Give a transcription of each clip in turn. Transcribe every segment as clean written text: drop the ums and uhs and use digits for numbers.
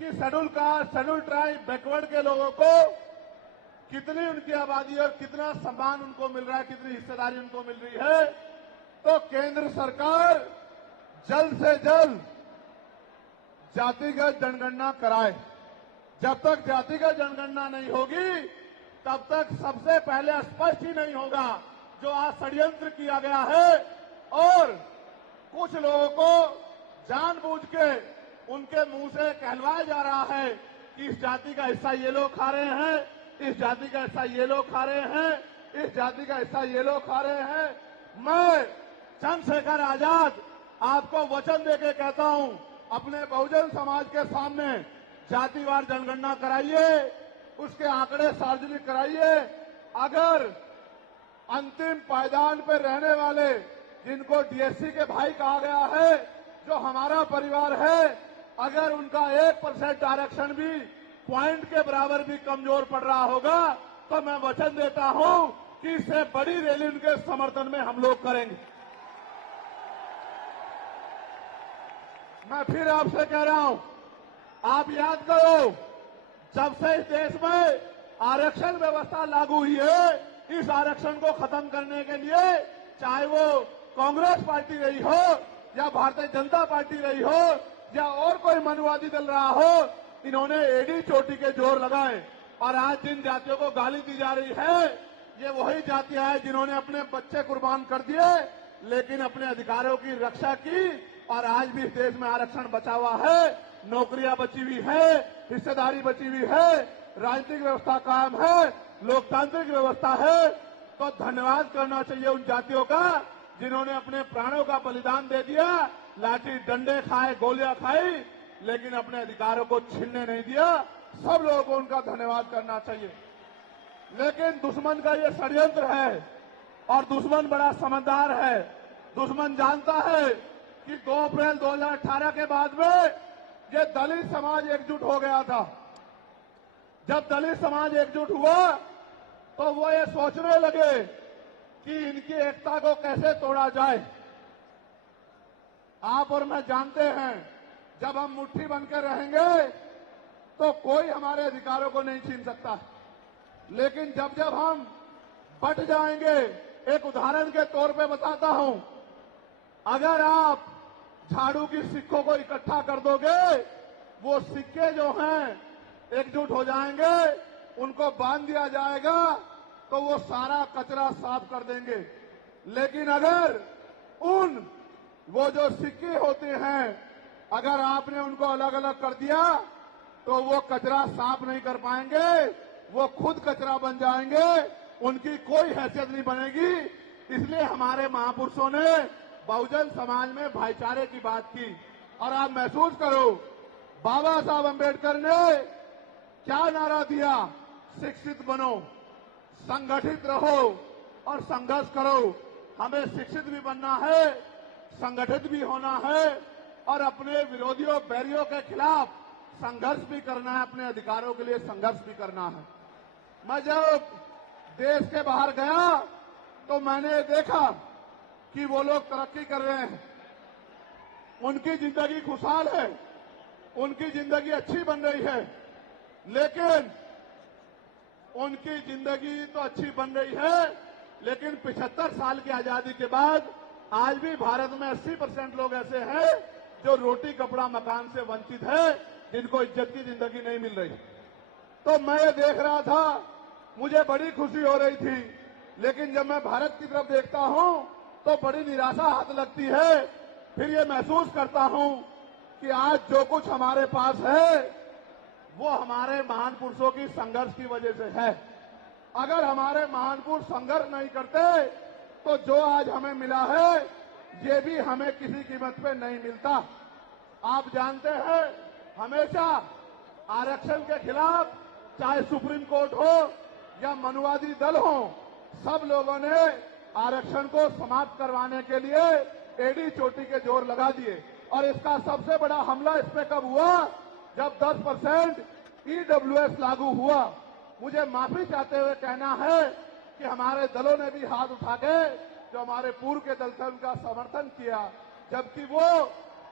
कि schedule caste, schedule tribe, backward के लोगों को कितनी उनकी आबादी और कितना सम्मान उनको मिल रहा है, कितनी हिस्सेदारी उनको मिल रही है। तो केंद्र सरकार जल्द से जल्द जातिगत जनगणना कराए। जब तक जातिगत जनगणना नहीं होगी तब तक सबसे पहले स्पष्ट ही नहीं होगा जो आज षड्यंत्र किया गया है और कुछ लोगों को जानबूझ के उनके मुंह से कहलवाया जा रहा है कि इस जाति का हिस्सा ये लोग खा रहे हैं, इस जाति का हिस्सा ये लोग खा रहे हैं, इस जाति का हिस्सा ये लोग खा रहे हैं। मैं चंद्रशेखर आजाद आपको वचन देके कहता हूं, अपने बहुजन समाज के सामने जातिवार जनगणना कराइए, उसके आंकड़े सार्वजनिक कराइए। अगर अंतिम पायदान पर रहने वाले जिनको डीएससी के भाई कहा गया है, जो हमारा परिवार है, अगर उनका 1% आरक्षण भी पॉइंट के बराबर भी कमजोर पड़ रहा होगा तो मैं वचन देता हूं कि इससे बड़ी रैली उनके समर्थन में हम लोग करेंगे। मैं फिर आपसे कह रहा हूं, आप याद करो, जब से इस देश में आरक्षण व्यवस्था लागू हुई है, इस आरक्षण को खत्म करने के लिए चाहे वो कांग्रेस पार्टी रही हो या भारतीय जनता पार्टी रही हो या और कोई मनुवादी दल रहा हो, इन्होंने एड़ी चोटी के जोर लगाए। और आज जिन जातियों को गाली दी जा रही है, ये वही जातियां हैं जिन्होंने अपने बच्चे कुर्बान कर दिए लेकिन अपने अधिकारों की रक्षा की और आज भी इस देश में आरक्षण बचा हुआ है, नौकरियां बची हुई है, हिस्सेदारी बची हुई है, राजनीतिक व्यवस्था कायम है, लोकतांत्रिक व्यवस्था है। तो धन्यवाद करना चाहिए उन जातियों का जिन्होंने अपने प्राणों का बलिदान दे दिया, लाठी डंडे खाए, गोलियां खाई, लेकिन अपने अधिकारों को छीनने नहीं दिया। सब लोगों को उनका धन्यवाद करना चाहिए। लेकिन दुश्मन का ये षड्यंत्र है और दुश्मन बड़ा समझदार है। दुश्मन जानता है कि 2 अप्रैल 2018 के बाद में ये दलित समाज एकजुट हो गया था। जब दलित समाज एकजुट हुआ तो वो ये सोचने लगे कि इनकी एकता को कैसे तोड़ा जाए। आप और मैं जानते हैं, जब हम मुट्ठी बनकर रहेंगे तो कोई हमारे अधिकारों को नहीं छीन सकता। लेकिन जब जब हम बट जाएंगे, एक उदाहरण के तौर पे बताता हूं, अगर आप झाड़ू की सिक्कों को इकट्ठा कर दोगे, वो सिक्के जो हैं एकजुट हो जाएंगे, उनको बांध दिया जाएगा तो वो सारा कचरा साफ कर देंगे। लेकिन अगर वो जो सिक्के होते हैं, अगर आपने उनको अलग अलग कर दिया तो वो कचरा साफ नहीं कर पाएंगे, वो खुद कचरा बन जाएंगे, उनकी कोई हैसियत नहीं बनेगी। इसलिए हमारे महापुरुषों ने बहुजन समाज में भाईचारे की बात की। और आप महसूस करो, बाबा साहब अंबेडकर ने क्या नारा दिया? शिक्षित बनो, संगठित रहो और संघर्ष करो। हमें शिक्षित भी बनना है, संगठित भी होना है और अपने विरोधियों, बैरियों के खिलाफ संघर्ष भी करना है, अपने अधिकारों के लिए संघर्ष भी करना है। मैं जब देश के बाहर गया तो मैंने देखा कि वो लोग तरक्की कर रहे हैं, उनकी जिंदगी खुशहाल है, उनकी जिंदगी अच्छी बन रही है। लेकिन उनकी जिंदगी तो अच्छी बन रही है, लेकिन 75 साल की आजादी के बाद आज भी भारत में 80% लोग ऐसे हैं जो रोटी कपड़ा मकान से वंचित है, जिनको इज्जत की जिंदगी नहीं मिल रही। तो मैं ये देख रहा था, मुझे बड़ी खुशी हो रही थी। लेकिन जब मैं भारत की तरफ देखता हूं तो बड़ी निराशा हाथ लगती है। फिर ये महसूस करता हूं कि आज जो कुछ हमारे पास है वो हमारे महान पुरुषों की संघर्ष की वजह से है। अगर हमारे महान पुरुष संघर्ष नहीं करते तो जो आज हमें मिला है ये भी हमें किसी कीमत पे नहीं मिलता। आप जानते हैं, हमेशा आरक्षण के खिलाफ चाहे सुप्रीम कोर्ट हो या मनुवादी दल हो, सब लोगों ने आरक्षण को समाप्त करवाने के लिए एड़ी चोटी के जोर लगा दिए। और इसका सबसे बड़ा हमला इस पे कब हुआ? जब 10% ईडब्ल्यूएस लागू हुआ। मुझे माफी चाहते हुए कहना है कि हमारे दलों ने भी हाथ उठा के, जो हमारे पूर्व के दल थे, उनका समर्थन किया, जबकि वो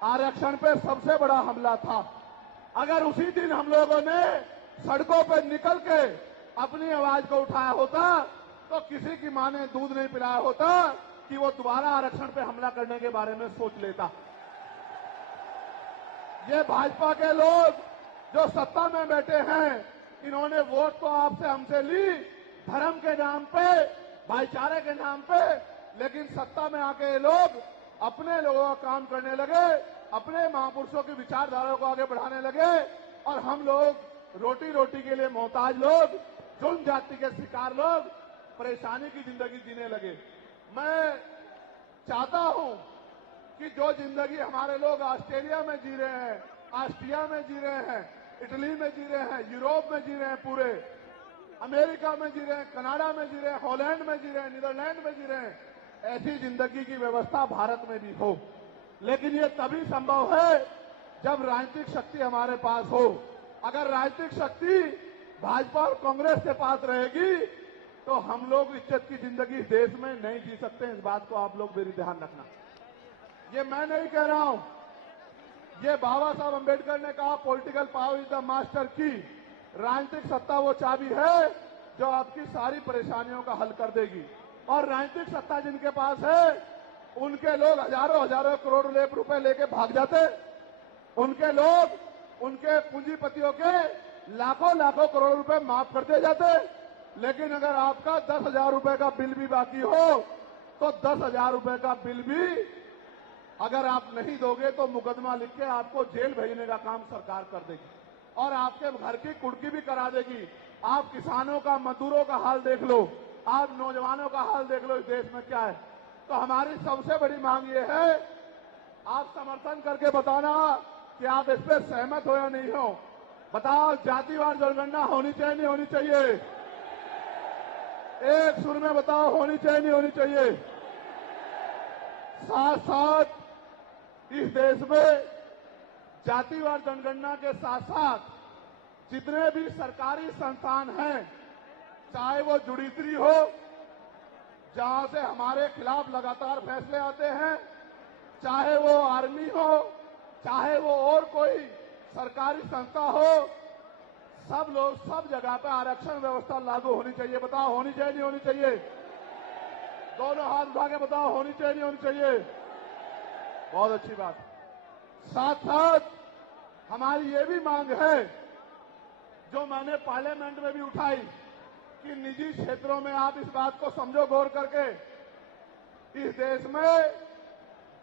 आरक्षण पे सबसे बड़ा हमला था। अगर उसी दिन हम लोगों ने सड़कों पर निकल के अपनी आवाज को उठाया होता तो किसी की मां ने दूध नहीं पिलाया होता कि वो दोबारा आरक्षण पे हमला करने के बारे में सोच लेता। ये भाजपा के लोग जो सत्ता में बैठे हैं, इन्होंने वोट तो आपसे हमसे ली धर्म के नाम पे, भाईचारे के नाम पे, लेकिन सत्ता में आके ये लोग अपने लोगों का काम करने लगे, अपने महापुरुषों की विचारधारा को आगे बढ़ाने लगे और हम लोग रोटी रोटी के लिए मोहताज लोग, जुल्म जाति के शिकार लोग परेशानी की जिंदगी जीने लगे। मैं चाहता हूं कि जो जिंदगी हमारे लोग ऑस्ट्रेलिया में जी रहे हैं, ऑस्ट्रिया में जी रहे हैं, इटली में जी रहे हैं, यूरोप में जी रहे हैं, पूरे अमेरिका में जी रहे हैं, कनाडा में जी रहे हैं, हॉलैंड में जी रहे हैं, नीदरलैंड में जी रहे हैं, ऐसी जिंदगी की व्यवस्था भारत में भी हो। लेकिन ये तभी संभव है जब राजनीतिक शक्ति हमारे पास हो। अगर राजनीतिक शक्ति भाजपा और कांग्रेस के पास रहेगी तो हम लोग इज्जत की जिंदगी देश में नहीं जी सकते। इस बात को आप लोग मेरी ध्यान रखना। ये मैं नहीं कह रहा हूं, ये बाबा साहब अंबेडकर ने कहा, political power is the master की। राजनीतिक सत्ता वो चाबी है जो आपकी सारी परेशानियों का हल कर देगी। और राजनीतिक सत्ता जिनके पास है उनके लोग हजारों हजारों करोड़ रुपए लेके भाग जाते। उनके लोग, उनके पूंजीपतियों के लाखों लाखों करोड़ रुपए माफ कर दिए जाते। लेकिन अगर आपका 10,000 रुपए का बिल भी बाकी हो तो 10,000 रुपए का बिल भी अगर आप नहीं दोगे तो मुकदमा लिख के आपको जेल भेजने का काम सरकार कर देगी और आपके घर की कुर्की भी करा देगी। आप किसानों का, मजदूरों का हाल देख लो, आप नौजवानों का हाल देख लो इस देश में क्या है। तो हमारी सबसे बड़ी मांग ये है, आप समर्थन करके बताना कि आप इस पर सहमत हो या नहीं हो। बताओ, जातिवार जनगणना होनी चाहिए नहीं होनी चाहिए? एक सुर में बताओ, होनी चाहिए नहीं होनी चाहिए? साथ साथ इस देश में जातिवार जनगणना के साथ साथ जितने भी सरकारी संस्थान हैं, चाहे वो जुडिशरी हो जहां से हमारे खिलाफ लगातार फैसले आते हैं, चाहे वो आर्मी हो, चाहे वो और कोई सरकारी संस्था हो, सब लोग सब जगह पे आरक्षण व्यवस्था लागू होनी चाहिए। बताओ, होनी चाहिए नहीं होनी चाहिए? दोनों हाथ उठा के बताओ, होनी चाहिए नहीं होनी चाहिए? बहुत अच्छी बात। साथ साथ हमारी ये भी मांग है जो मैंने पार्लियामेंट में भी उठाई कि निजी क्षेत्रों में आप इस बात को समझो गौर करके, इस देश में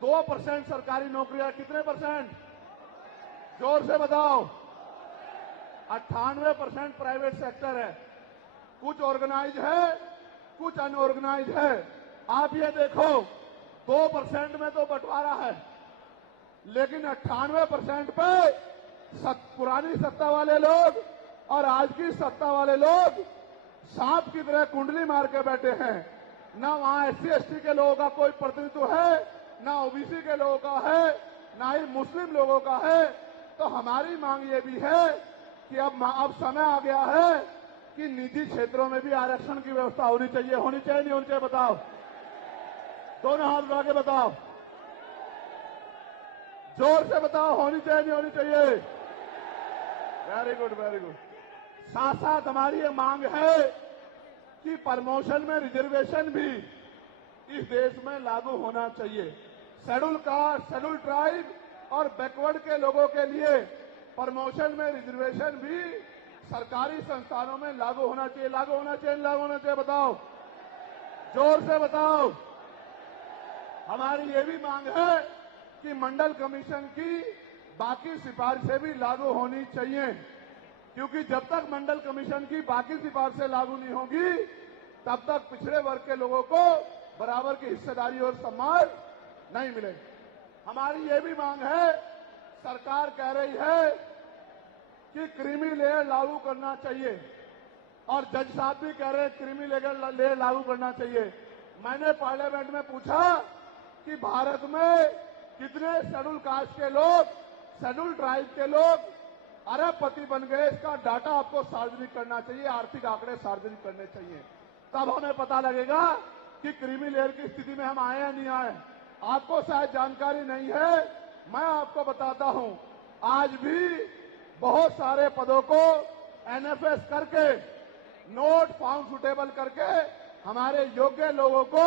2% सरकारी नौकरियां, कितने परसेंट? जोर से बताओ। 98% प्राइवेट सेक्टर है। कुछ ऑर्गेनाइज है, कुछ अनऑर्गेनाइज है। आप ये देखो, 2% में तो बंटवारा है, लेकिन 98% पे पुरानी सत्ता वाले लोग और आज की सत्ता वाले लोग सांप की तरह कुंडली मार के बैठे हैं। ना वहां SC/ST के लोगों का कोई प्रतिनिधित्व है, ना OBC के लोगों का है, ना ही मुस्लिम लोगों का है। तो हमारी मांग ये भी है कि अब समय आ गया है कि निजी क्षेत्रों में भी आरक्षण की व्यवस्था होनी चाहिए। होनी चाहिए नहीं होनी चाहिए? बताओ, दोनों हाथ उठा के बताओ, जोर से बताओ, होनी चाहिए नहीं होनी चाहिए? Very good, very good. साथ साथ हमारी ये मांग है कि प्रमोशन में रिजर्वेशन भी इस देश में लागू होना चाहिए। शेड्यूल कास्ट, शेड्यूल ट्राइब और बैकवर्ड के लोगों के लिए प्रमोशन में रिजर्वेशन भी सरकारी संस्थानों में लागू होना चाहिए। लागू होना चाहिए, लागू होना चाहिए? बताओ, जोर से बताओ। हमारी ये भी मांग है कि मंडल कमीशन की बाकी सिफारिशें भी लागू होनी चाहिए, क्योंकि जब तक मंडल कमीशन की बाकी सिफारिशें लागू नहीं होगी तब तक पिछड़े वर्ग के लोगों को बराबर की हिस्सेदारी और सम्मान नहीं मिलेगी। हमारी ये भी मांग है, सरकार कह रही है कि क्रीमी लेयर लागू करना चाहिए और जज साहब भी कह रहे हैं क्रीमी लेयर लागू करना चाहिए। मैंने पार्लियामेंट में पूछा कि भारत में कितने शेड्यूल कास्ट के लोग, शेड्यूल ट्राइब के लोग अरबपति बन गए, इसका डाटा आपको सार्वजनिक करना चाहिए, आर्थिक आंकड़े सार्वजनिक करने चाहिए। तब हमें पता लगेगा कि क्रीमी लेयर की स्थिति में हम आए या नहीं आए। आपको शायद जानकारी नहीं है, मैं आपको बताता हूं, आज भी बहुत सारे पदों को एनएफएस करके, नोट फाउंड सुटेबल करके हमारे योग्य लोगों को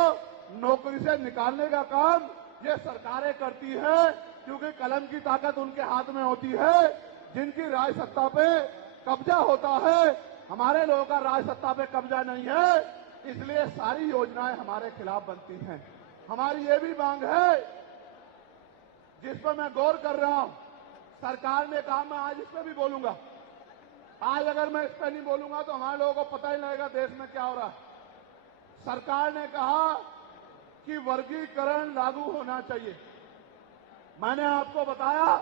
नौकरी से निकालने का काम ये सरकारें करती है, क्योंकि कलम की ताकत उनके हाथ में होती है। जिनकी राज सत्ता पे कब्जा होता है, हमारे लोगों का राज सत्ता पे कब्जा नहीं है, इसलिए सारी योजनाएं हमारे खिलाफ बनती हैं। हमारी ये भी मांग है, जिस पर मैं गौर कर रहा हूं, सरकार ने कहा, मैं आज इस पर भी बोलूंगा। आज अगर मैं इस पर नहीं बोलूंगा तो हमारे लोगों को पता ही लगेगा देश में क्या हो रहा है। सरकार ने कहा कि वर्गीकरण लागू होना चाहिए। मैंने आपको बताया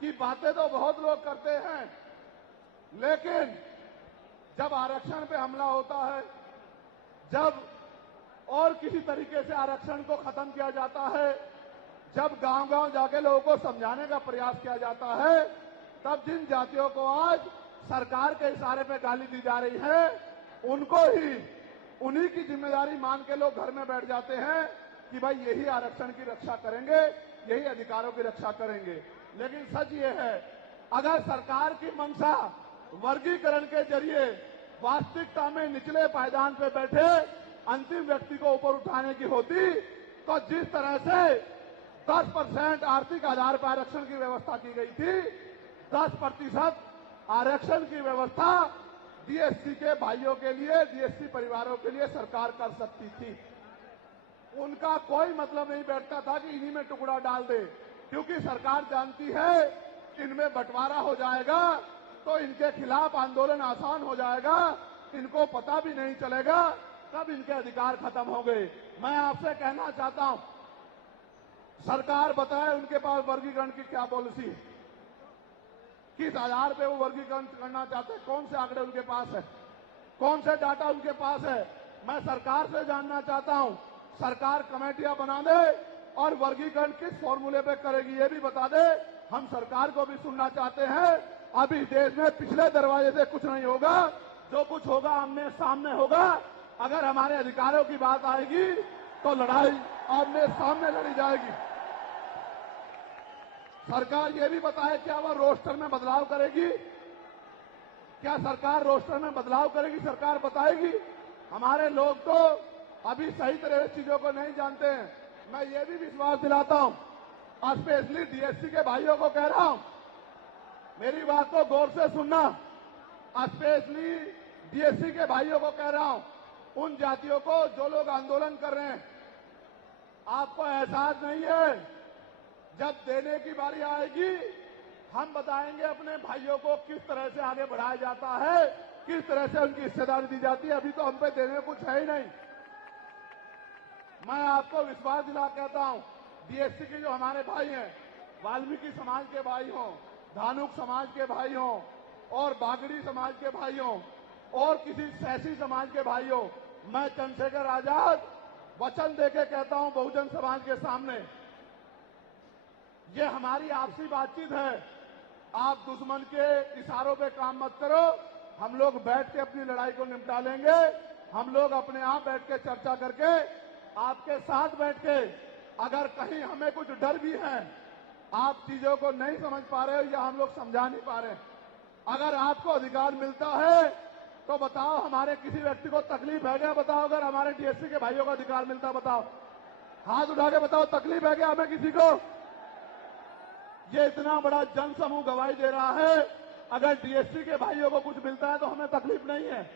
कि बातें तो बहुत लोग करते हैं, लेकिन जब आरक्षण पे हमला होता है, जब और किसी तरीके से आरक्षण को खत्म किया जाता है, जब गांव-गांव जाके लोगों को समझाने का प्रयास किया जाता है, तब जिन जातियों को आज सरकार के इशारे पे गाली दी जा रही है, उनको ही उन्हीं की जिम्मेदारी मान के लोग घर में बैठ जाते हैं कि भाई यही आरक्षण की रक्षा करेंगे, यही अधिकारों की रक्षा करेंगे। लेकिन सच ये है, अगर सरकार की मंशा वर्गीकरण के जरिए वास्तविकता में निचले पायदान पे बैठे अंतिम व्यक्ति को ऊपर उठाने की होती, तो जिस तरह से 10% आर्थिक आधार पर आरक्षण की व्यवस्था की गई थी, 10% आरक्षण की व्यवस्था डीएससी के भाइयों के लिए, डीएससी परिवारों के लिए सरकार कर सकती थी। उनका कोई मतलब नहीं बैठता था कि इन्हीं में टुकड़ा डाल दे, क्योंकि सरकार जानती है इनमें बंटवारा हो जाएगा तो इनके खिलाफ आंदोलन आसान हो जाएगा, इनको पता भी नहीं चलेगा कब इनके अधिकार खत्म हो गए। मैं आपसे कहना चाहता हूं, सरकार बताए उनके पास वर्गीकरण की क्या पॉलिसी है, किस आधार पे वो वर्गीकरण करना चाहते हैं, कौन से आंकड़े उनके पास है, कौन से डाटा उनके पास है। मैं सरकार से जानना चाहता हूं, सरकार कमेटियां बना दे और वर्गीकरण किस फॉर्मूले पे करेगी ये भी बता दे। हम सरकार को भी सुनना चाहते हैं। अभी देश में पिछले दरवाजे से कुछ नहीं होगा, जो कुछ होगा आमने सामने होगा। अगर हमारे अधिकारों की बात आएगी तो लड़ाई आमने सामने लड़ी जाएगी। सरकार ये भी बताए क्या वह रोस्टर में बदलाव करेगी, क्या सरकार रोस्टर में बदलाव करेगी, सरकार बताएगी। हमारे लोग तो अभी सही तरह से चीजों को नहीं जानते हैं। मैं ये भी विश्वास दिलाता हूं, स्पेशली डीएससी के भाइयों को कह रहा हूं, मेरी बात को गौर से सुनना। स्पेशली डीएससी के भाइयों को कह रहा हूं, उन जातियों को जो लोग आंदोलन कर रहे हैं, आपको एहसास नहीं है, जब देने की बारी आएगी हम बताएंगे अपने भाइयों को किस तरह से आगे बढ़ाया जाता है, किस तरह से उनकी हिस्सेदारी दी जाती है। अभी तो हम पे देने कुछ है ही नहीं। मैं आपको विश्वास दिला कहता हूं, डीएससी के जो हमारे भाई हैं, वाल्मीकि समाज के भाई हों, धानुक समाज के भाई हों और बागड़ी समाज के भाई हों और किसी सैसी समाज के भाई हों, मैं चंद्रशेखर आजाद वचन देके कहता हूं बहुजन समाज के सामने, ये हमारी आपसी बातचीत है। आप दुश्मन के इशारों पे काम मत करो, हम लोग बैठ के अपनी लड़ाई को निपटा लेंगे। हम लोग अपने आप बैठ के चर्चा करके आपके साथ बैठ के, अगर कहीं हमें कुछ डर भी है, आप चीजों को नहीं समझ पा रहे हो या हम लोग समझा नहीं पा रहे, अगर आपको अधिकार मिलता है तो बताओ, हमारे किसी व्यक्ति को तकलीफ है क्या, बताओ। अगर हमारे डीएससी के भाइयों को अधिकार मिलता, बताओ, हाथ उठा के बताओ, तकलीफ है क्या हमें किसी को? ये इतना बड़ा जन समूह गवाही दे रहा है, अगर डीएससी के भाइयों को कुछ मिलता है तो हमें तकलीफ नहीं है।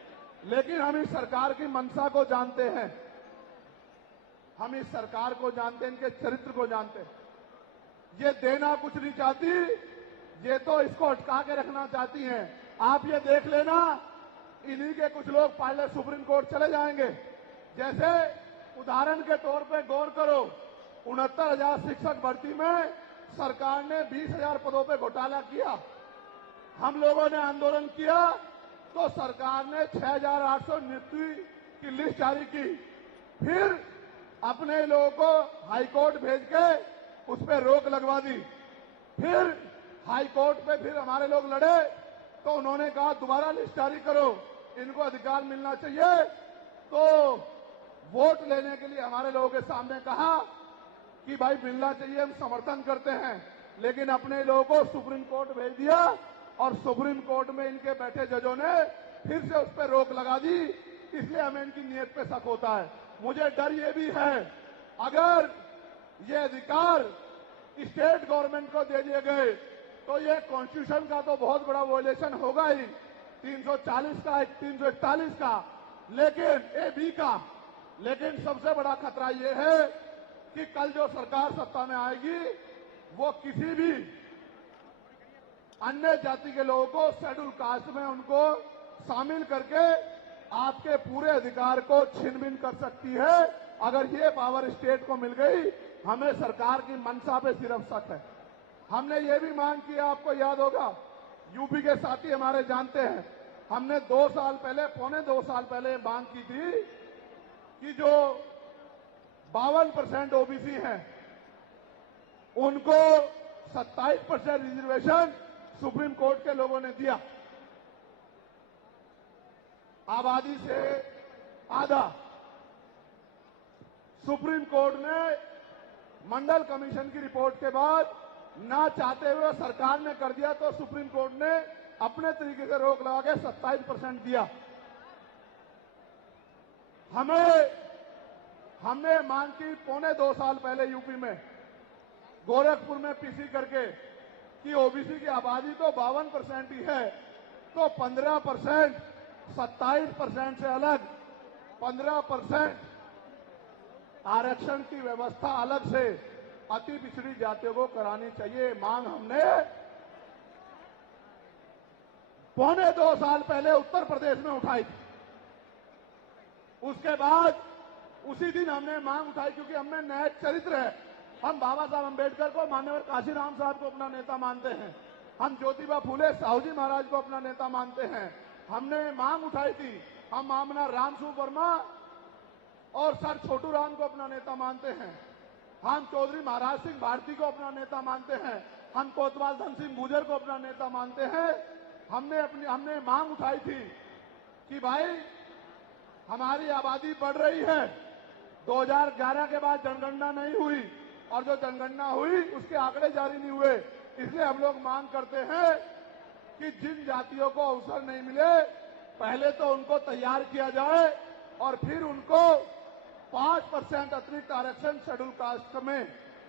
लेकिन हम इस सरकार की मंशा को जानते हैं, हम इस सरकार को जानते हैं, इनके चरित्र को जानते हैं। ये देना कुछ नहीं चाहती, ये तो इसको अटका के रखना चाहती हैं। आप ये देख लेना, इन्हीं के कुछ लोग पहले सुप्रीम कोर्ट चले जाएंगे। जैसे उदाहरण के तौर पे गौर करो, 69,000 शिक्षक भर्ती में सरकार ने 20,000 पदों पे घोटाला किया। हम लोगों ने आंदोलन किया तो सरकार ने 6,800 नियुक्ति की लिस्ट जारी की। फिर अपने लोगों को हाईकोर्ट भेज के उस पर रोक लगवा दी। फिर हाईकोर्ट पे फिर हमारे लोग लड़े तो उन्होंने कहा दोबारा लिस्ट जारी करो, इनको अधिकार मिलना चाहिए। तो वोट लेने के लिए हमारे लोगों के सामने कहा कि भाई मिलना चाहिए, हम समर्थन करते हैं, लेकिन अपने लोगों को सुप्रीम कोर्ट भेज दिया और सुप्रीम कोर्ट में इनके बैठे जजों ने फिर से उस पर रोक लगा दी, इसलिए हमें इनकी नीयत पे शक होता है। मुझे डर ये भी है, अगर ये अधिकार स्टेट गवर्नमेंट को दे दिए गए तो ये कॉन्स्टिट्यूशन का तो बहुत बड़ा वॉयलेशन होगा ही, 340 का, 341 का, लेकिन ए-बी का। लेकिन सबसे बड़ा खतरा ये है कि कल जो सरकार सत्ता में आएगी वो किसी भी अन्य जाति के लोगों को शेड्यूल कास्ट में उनको शामिल करके आपके पूरे अधिकार को छीन बीन कर सकती है। अगर ये पावर स्टेट को मिल गई, हमें सरकार की मंशा पे सिर्फ शक है। हमने ये भी मांग की, आपको याद होगा, यूपी के साथी हमारे जानते हैं, हमने 2 साल पहले, पौने 2 साल पहले मांग की थी कि जो 52% ओबीसी हैं उनको 27% रिजर्वेशन सुप्रीम कोर्ट के लोगों ने दिया, आबादी से आधा। सुप्रीम कोर्ट ने मंडल कमीशन की रिपोर्ट के बाद ना चाहते हुए सरकार ने कर दिया, तो सुप्रीम कोर्ट ने अपने तरीके से रोक लगा के 27% दिया। हमने मांग की पौने 2 साल पहले यूपी में, गोरखपुर में पीसी करके, कि ओबीसी की आबादी तो 52% ही है, तो 15%, 27% से अलग 15% आरक्षण की व्यवस्था अलग से अति पिछड़ी जातियों को करानी चाहिए। मांग हमने पौने 2 साल पहले उत्तर प्रदेश में उठाई थी। उसके बाद उसी दिन हमने मांग उठाई, क्योंकि हमने न्यायिक चरित्र है। हम बाबा साहब अम्बेडकर को, माननीय काशीराम साहब को अपना नेता मानते हैं, हम ज्योतिबा फुले साहू जी महाराज को अपना नेता मानते हैं। हमने मांग उठाई थी, हम मामला रामसू वर्मा और सर छोटू राम को अपना नेता मानते हैं, हम चौधरी महाराज सिंह भारती को अपना नेता मानते हैं, हम कोतवाल धन सिंह गुर्जर को अपना नेता मानते हैं। हमने मांग उठाई थी कि भाई हमारी आबादी बढ़ रही है, 2011 के बाद जनगणना नहीं हुई, और जो जनगणना हुई उसके आंकड़े जारी नहीं हुए। इसलिए हम लोग मांग करते हैं कि जिन जातियों को अवसर नहीं मिले, पहले तो उनको तैयार किया जाए और फिर उनको 5% अतिरिक्त आरक्षण शेड्यूल कास्ट में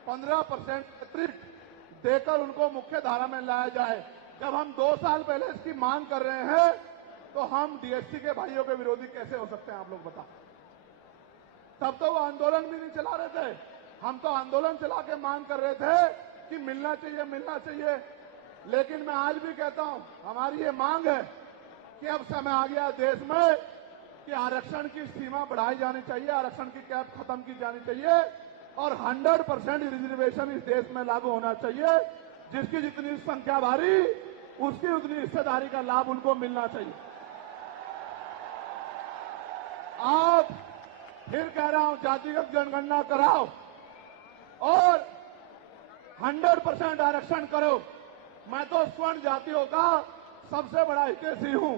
15% अतिरिक्त देकर उनको मुख्य धारा में लाया जाए। जब हम 2 साल पहले इसकी मांग कर रहे हैं, तो हम डीएससी के भाइयों के विरोधी कैसे हो सकते हैं, आप लोग बताओ। तब तो वो आंदोलन भी नहीं चला रहे थे, हम तो आंदोलन चला के मांग कर रहे थे कि मिलना चाहिए, मिलना चाहिए। लेकिन मैं आज भी कहता हूं, हमारी ये मांग है कि अब समय आ गया देश में कि आरक्षण की सीमा बढ़ाई जानी चाहिए, आरक्षण की कैप खत्म की जानी चाहिए और 100% रिजर्वेशन इस देश में लागू होना चाहिए। जिसकी जितनी संख्या भारी, उसकी उतनी हिस्सेदारी का लाभ उनको मिलना चाहिए। आप फिर कह रहा हूं, जातिगत जनगणना कराओ और 100% आरक्षण करो। मैं तो स्वर्ण जातियों का सबसे बड़ा हितैषी हूं,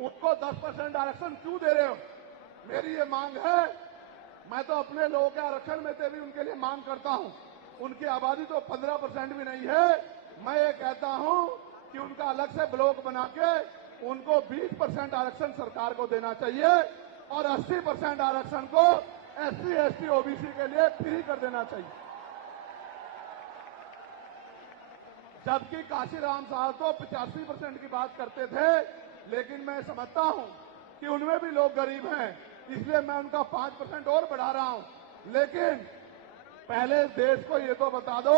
उनको 10% आरक्षण क्यों दे रहे हो? मेरी ये मांग है। मैं तो अपने लोगों के आरक्षण में से भी उनके लिए मांग करता हूं। उनकी आबादी तो 15% भी नहीं है। मैं ये कहता हूं कि उनका अलग से ब्लॉक बना के उनको 20% आरक्षण सरकार को देना चाहिए और 80% आरक्षण को एससी, एसटी, ओबीसी के लिए फ्री कर देना चाहिए। जबकि काशीराम साहब तो 85% की बात करते थे, लेकिन मैं समझता हूं कि उनमें भी लोग गरीब हैं, इसलिए मैं उनका 5% और बढ़ा रहा हूं। लेकिन पहले देश को ये तो बता दो,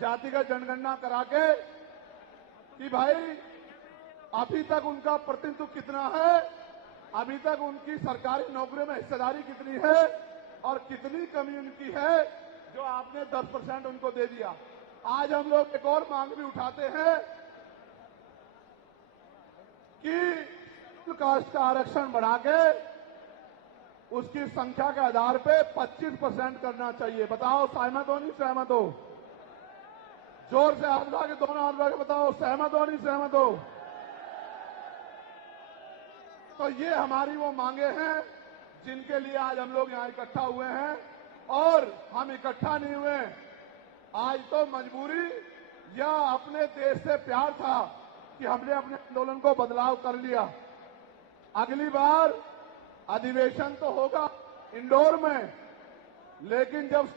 जातिगत जनगणना करा के, कि भाई अभी तक उनका प्रतिनिधित्व कितना है, अभी तक उनकी सरकारी नौकरियों में हिस्सेदारी कितनी है और कितनी कमी उनकी है जो आपने 10% उनको दे दिया। आज हम लोग एक और मांग भी उठाते हैं कि कास्ट का आरक्षण बढ़ा के उसकी संख्या के आधार पे 25% करना चाहिए। बताओ सहमत हो, नहीं सहमत हो? जोर से हाथ उठा के, दोनों हाथ उठा के बताओ सहमत हो, नहीं सहमत हो? तो ये हमारी वो मांगे हैं जिनके लिए आज हम लोग यहाँ इकट्ठा हुए हैं। और हम इकट्ठा नहीं हुए आज तो मजबूरी या अपने देश से प्यार था कि हमने अपने आंदोलन को बदलाव कर लिया। अगली बार अधिवेशन तो होगा इंदौर में, लेकिन जब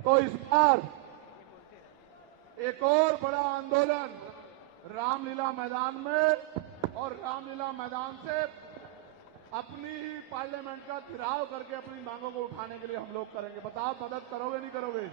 तो इस बार एक और बड़ा आंदोलन रामलीला मैदान में, और रामलीला मैदान से अपनी ही पार्लियामेंट का घेराव करके अपनी मांगों को उठाने के लिए हम लोग करेंगे। बताओ मदद करोगे नहीं करोगे?